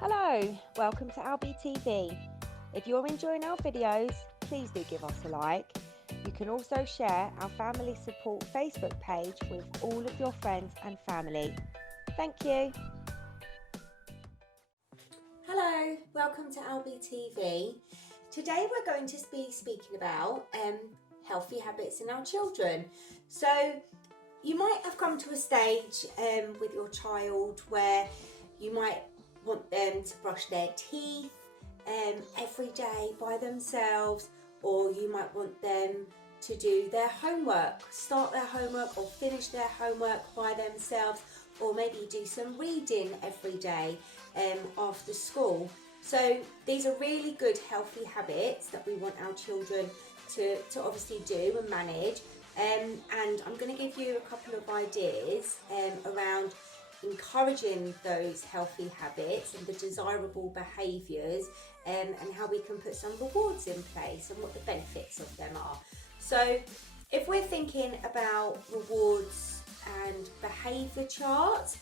Hello, welcome to AlbyTV. If you're enjoying our videos, please do give us a like. You can also share our family support Facebook page with all of your friends and family. Thank you. Hello, welcome to AlbyTV. Today we're going to be speaking about healthy habits in our children. So you might have come to a stage with your child where you might want them to brush their teeth every day by themselves, or you might want them to do their homework, start their homework or finish their homework by themselves, or maybe do some reading every day after school. So these are really good healthy habits that we want our children to obviously do and manage, and I'm going to give you a couple of ideas around encouraging those healthy habits and the desirable behaviours, and how we can put some rewards in place and what the benefits of them are. So if we're thinking about rewards and behaviour charts,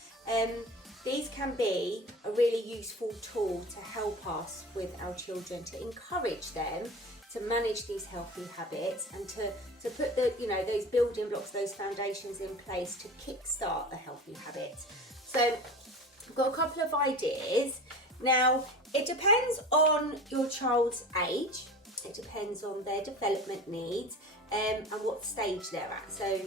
these can be a really useful tool to help us with our children, to encourage them to manage these healthy habits and to put those building blocks, those foundations in place to kickstart the healthy habits. So I've got a couple of ideas. Now, it depends on your child's age, it depends on their development needs and what stage they're at. So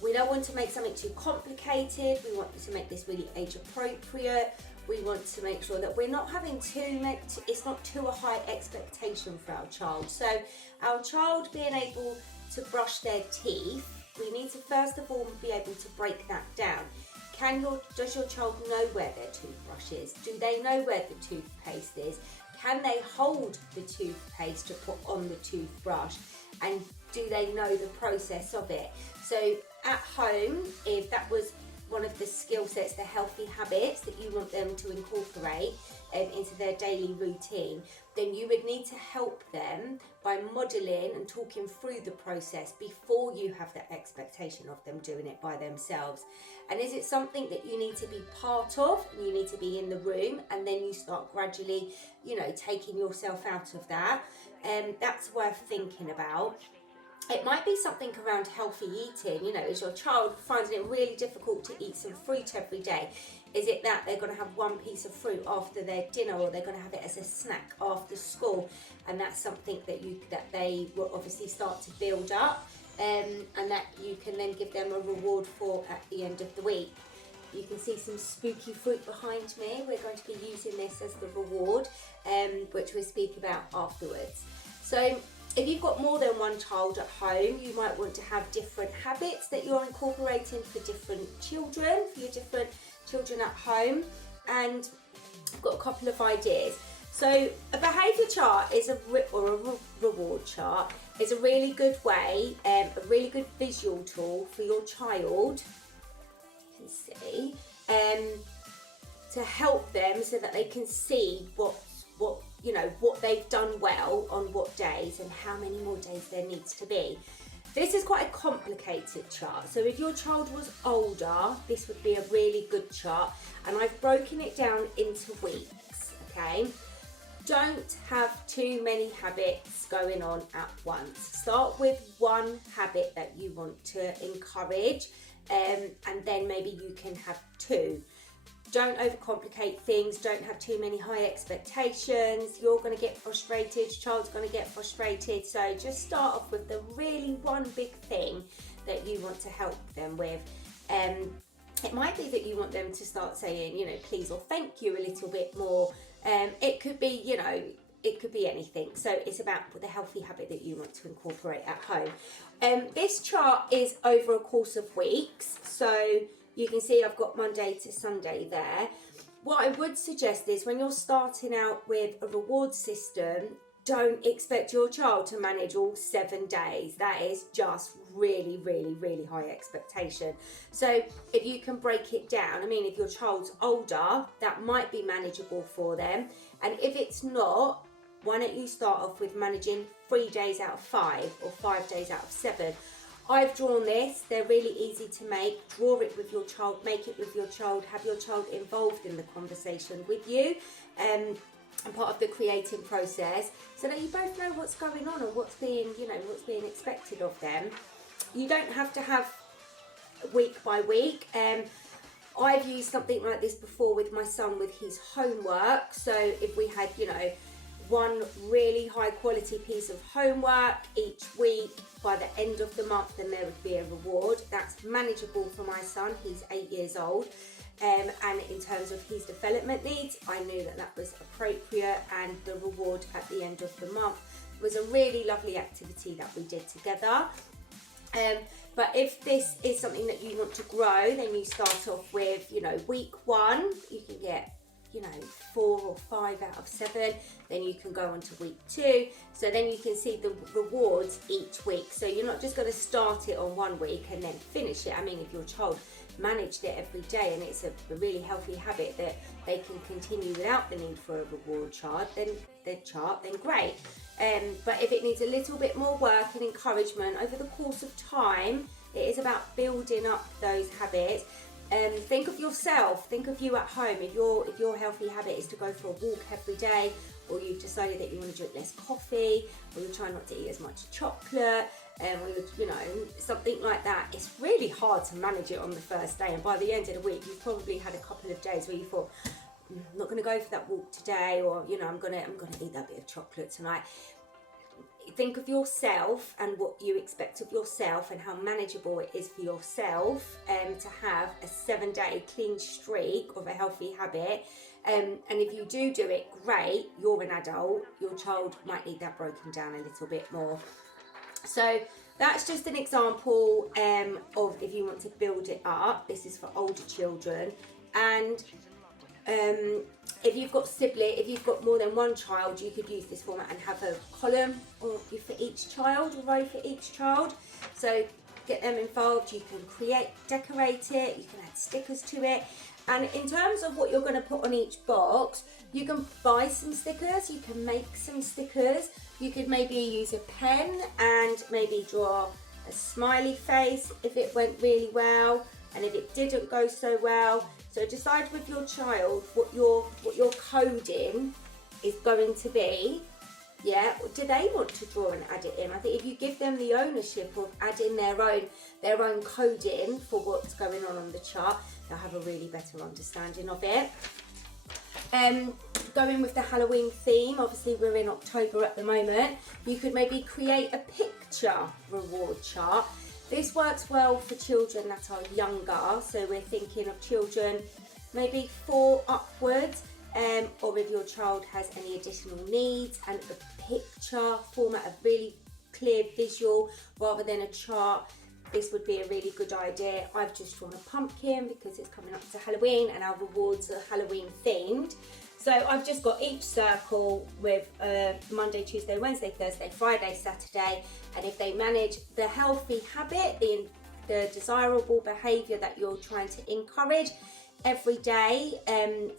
we don't want to make something too complicated, we want to make this really age appropriate. We want to make sure that we're not having it's not too a high expectation for our child. So our child being able to brush their teeth, we need to first of all be able to break that down. Does your child know where their toothbrush is? Do they know where the toothpaste is? Can they hold the toothpaste to put on the toothbrush? And do they know the process of it? So at home, if that was one of the skill sets, the healthy habits that you want them to incorporate into their daily routine, then you would need to help them by modelling and talking through the process before you have that expectation of them doing it by themselves. And is it something that you need to be part of, and you need to be in the room, and then you start gradually, taking yourself out of that? That's worth thinking about. It might be something around healthy eating. Is your child finding it really difficult to eat some fruit every day? Is it that they're going to have one piece of fruit after their dinner, or they're going to have it as a snack after school? And that's something that they will obviously start to build up, and that you can then give them a reward for at the end of the week. You can see some spooky fruit behind me. We're going to be using this as the reward, which we'll speak about afterwards. So if you've got more than one child at home, you might want to have different habits that you're incorporating for different children, for your different children at home. And I've got a couple of ideas. So a behaviour chart or a reward chart is a really good way, a really good visual tool for your child, you can see, to help them so that they can see what they've done well on what days and how many more days there needs to be. This is quite a complicated chart. So if your child was older, this would be a really good chart. And I've broken it down into weeks, okay? Don't have too many habits going on at once. Start with one habit that you want to encourage, and then maybe you can have two. Don't overcomplicate things, don't have too many high expectations. You're going to get frustrated, your child's going to get frustrated. So just start off with the really one big thing that you want to help them with. It might be that you want them to start saying, please or thank you a little bit more. It could be, it could be anything. So it's about the healthy habit that you want to incorporate at home. This chart is over a course of weeks. So you can see I've got Monday to Sunday there. What I would suggest is when you're starting out with a reward system, don't expect your child to manage all 7 days. That is just really, really, really high expectation. So if you can break it down, if your child's older, that might be manageable for them. And if it's not, why don't you start off with managing 3 days out of 5 or 5 days out of 7? I've drawn this. They're really easy to make. Draw it with your child, make it with your child, have your child involved in the conversation with you, and part of the creating process, so that you both know what's going on and what's being, what's being expected of them. You don't have to have week by week. I've used something like this before with my son with his homework. So if we had, one really high quality piece of homework each week, by the end of the month, then there would be a reward. That's manageable for my son. He's 8 years old. And in terms of his development needs, I knew that that was appropriate, and the reward at the end of the month was a really lovely activity that we did together. But if this is something that you want to grow, then you start off with, week 1, you can get, 4 or 5 out of 7. Then you can go on to week 2. So then you can see the rewards each week. So you're not just going to start it on 1 week and then finish it. I mean, if your child managed it every day and it's a really healthy habit that they can continue without the need for a reward chart, then great. But if it needs a little bit more work and encouragement over the course of time, it is about building up those habits. Think of yourself, think of you at home. If your healthy habit is to go for a walk every day, or you've decided that you want to drink less coffee, or you're trying not to eat as much chocolate, or something like that, it's really hard to manage it on the first day. And by the end of the week, you've probably had a couple of days where you thought, I'm not going to go for that walk today, or I'm going to eat that bit of chocolate tonight. Think of yourself and what you expect of yourself and how manageable it is for yourself to have a 7-day clean streak of a healthy habit. And if you do it, great, you're an adult. Your child might need that broken down a little bit more. So that's just an example of if you want to build it up. This is for older children. And if you've got more than one child, you could use this format and have a column for each child, a row for each child. So get them involved. You can decorate it, you can add stickers to it. And in terms of what you're going to put on each box, you can buy some stickers, you can make some stickers. You could maybe use a pen and maybe draw a smiley face if it went really well, and if it didn't go so well. So decide with your child what your coding is going to be. Yeah, do they want to draw and add it in? I think if you give them the ownership of adding their own coding for what's going on the chart, they'll have a really better understanding of it. Going with the Halloween theme, obviously we're in October at the moment, you could maybe create a picture reward chart. This works well for children that are younger, so we're thinking of children maybe 4 upwards, or if your child has any additional needs, and a picture format, a really clear visual rather than a chart. This would be a really good idea. I've just drawn a pumpkin because it's coming up to Halloween and our rewards are Halloween themed. So I've just got each circle with Monday, Tuesday, Wednesday, Thursday, Friday, Saturday. And if they manage the healthy habit, the desirable behaviour that you're trying to encourage every day,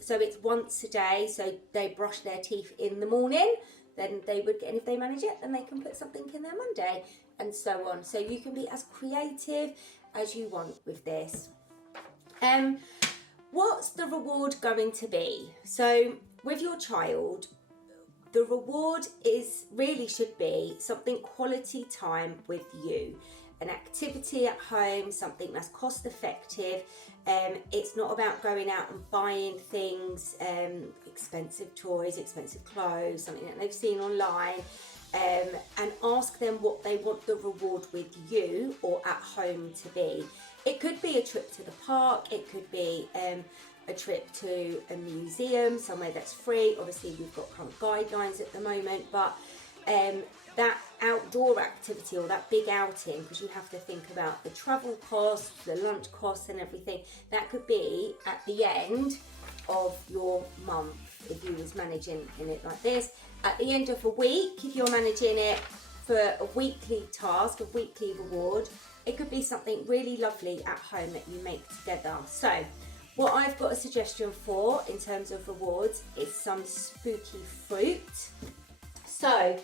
so it's once a day, so they brush their teeth in the morning, then they would get, and if they manage it, then they can put something in their Monday, and so on. So you can be as creative as you want with this. What's the reward going to be? So with your child, the reward should be something quality time with you, an activity at home, something that's cost effective. It's not about going out and buying things, expensive toys, expensive clothes, something that they've seen online, and ask them what they want the reward with you or at home to be. It could be a trip to the park, it could be a trip to a museum, somewhere that's free. Obviously we've got current guidelines at the moment, but that outdoor activity or that big outing, because you have to think about the travel costs, the lunch costs and everything, that could be at the end of your month if you was managing in it like this. At the end of a week, if you're managing it for a weekly task, a weekly reward, it could be something really lovely at home that you make together. So what I've got a suggestion for in terms of rewards is some spooky fruit. So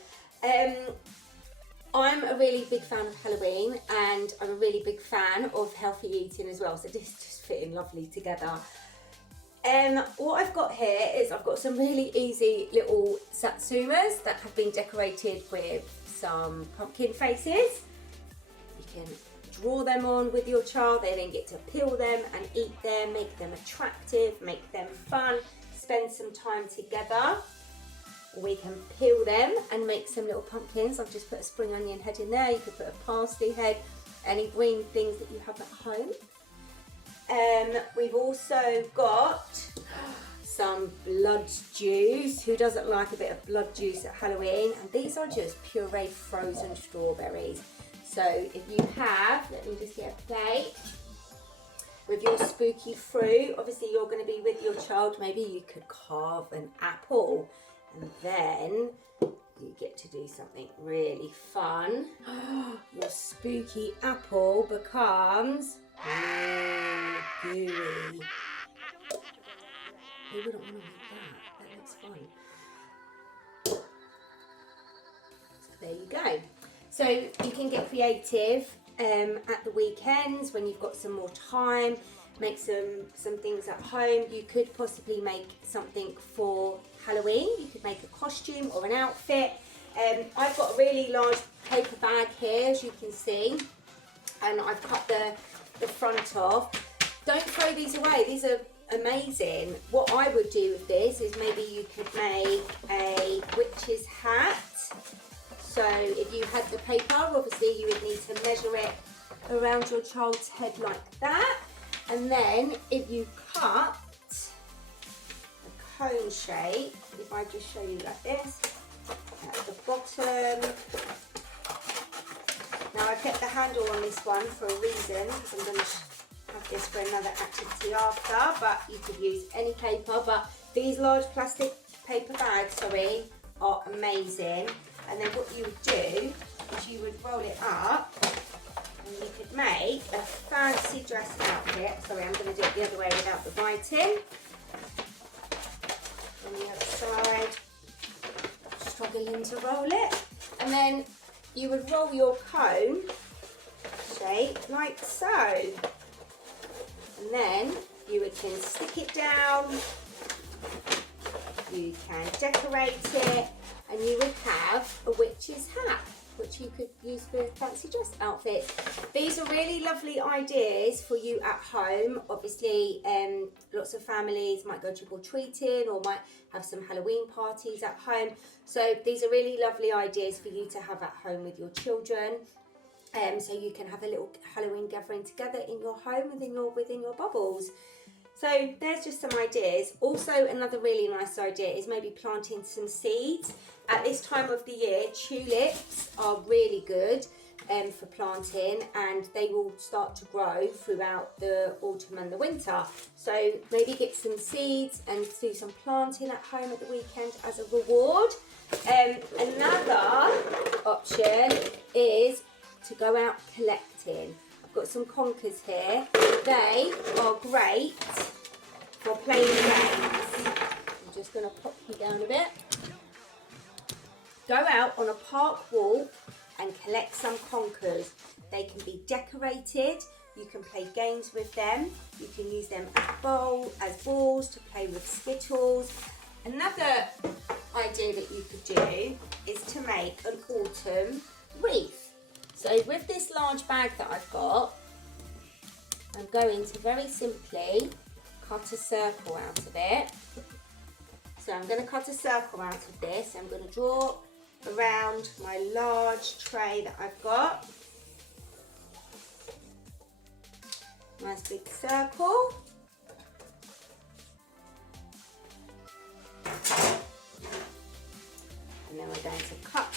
I'm a really big fan of Halloween, and I'm a really big fan of healthy eating as well, so this just fit in lovely together. What I've got here is I've got some really easy little satsumas that have been decorated with some pumpkin faces. You can draw them on with your child, they then get to peel them and eat them, make them attractive, make them fun, spend some time together. We can peel them and make some little pumpkins. I've just put a spring onion head in there. You could put a parsley head, any green things that you have at home. We've also got some blood juice. Who doesn't like a bit of blood juice at Halloween? And these are just pureed frozen strawberries. So if you have, let me just get a plate. With your spooky fruit, obviously you're going to be with your child. Maybe you could carve an apple. And then you get to do something really fun. Your spooky apple becomes gooey. Who wouldn't want to eat that? That looks fun. So there you go. So you can get creative at the weekends when you've got some more time. Make some things at home. You could possibly make something for Halloween. You could make a costume or an outfit. I've got a really large paper bag here, as you can see, and I've cut the front off. Don't throw these away. These are amazing. What I would do with this is maybe you could make a witch's hat. So if you had the paper, obviously you would need to measure it around your child's head like that. And then if you cut a cone shape, if I just show you like this, at the bottom. Now I've kept the handle on this one for a reason, because I'm going to have this for another activity after, but you could use any paper, but these large plastic paper bags, are amazing. And then what you would do is you would roll it up, and you could make a fancy dress outfit. Sorry, I'm going to do it the other way without the biting. On the other side, struggling to roll it. And then you would roll your cone shape like so. And then you can stick it down, you can decorate it, and you would have a witch's hat, which you could use for a fancy dress outfit. These are really lovely ideas for you at home. Obviously, lots of families might go trick-or-treating or might have some Halloween parties at home. So these are really lovely ideas for you to have at home with your children. So you can have a little Halloween gathering together in your home within your bubbles. So there's just some ideas. Also, another really nice idea is maybe planting some seeds. At this time of the year, tulips are really good for planting, and they will start to grow throughout the autumn and the winter. So maybe get some seeds and do some planting at home at the weekend as a reward. Another option is to go out collecting. I've got some conkers here. They are great for playing games. I'm just going to pop you down a bit. Go out on a park walk and collect some conkers. They can be decorated. You can play games with them. You can use them as balls to play with Skittles. Another idea that you could do is to make an autumn wreath. So with this large bag that I've got, I'm going to very simply cut a circle out of it. So I'm going to cut a circle out of this. I'm going to draw around my large tray that I've got. Nice big circle. And then we're going to cut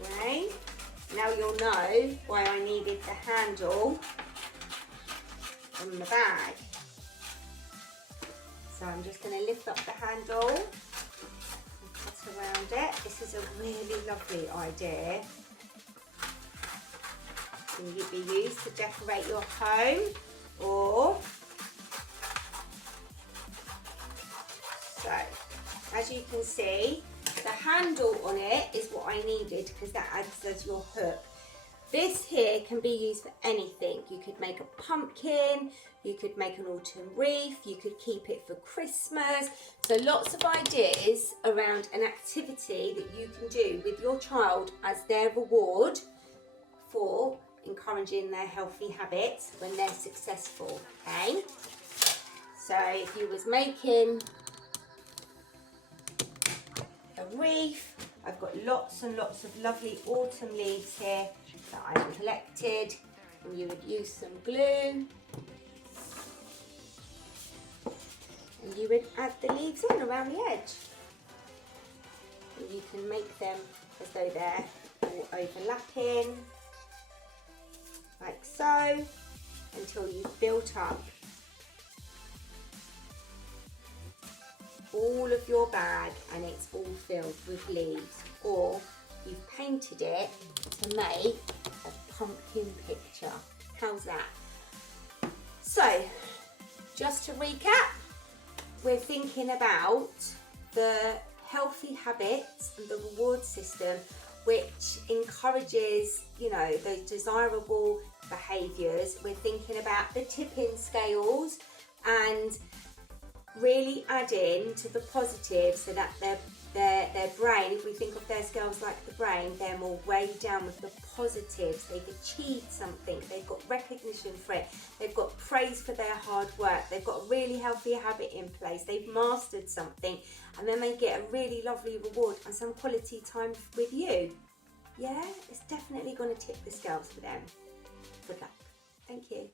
away. Now you'll know why I needed the handle on the bag. So I'm just going to lift up the handle and cut around it. This is a really lovely idea. Can be used to decorate your home, or so as you can see, The handle on it is what I needed because that acts as your hook. This here can be used for anything. You could make a pumpkin, you could make an autumn wreath, you could keep it for Christmas. So lots of ideas around an activity that you can do with your child as their reward for encouraging their healthy habits when they're successful, okay? So if you was making a wreath, I've got lots and lots of lovely autumn leaves here that I've collected, and you would use some glue and you would add the leaves in around the edge, and you can make them as though they're all overlapping like so until you've built up all of your bag and it's all filled with leaves, or you've painted it to make a pumpkin picture. How's that? So, just to recap, we're thinking about the healthy habits and the reward system which encourages, you know, those desirable behaviours. We're thinking about the tipping scales and really adding to the positives so that their brain, if we think of their scales like the brain, they're more weighed down with the positives. They've achieved something, they've got recognition for it, they've got praise for their hard work, they've got a really healthy habit in place, they've mastered something, and then they get a really lovely reward and some quality time with you. Yeah, it's definitely going to tip the scales for them. Good luck. Thank you.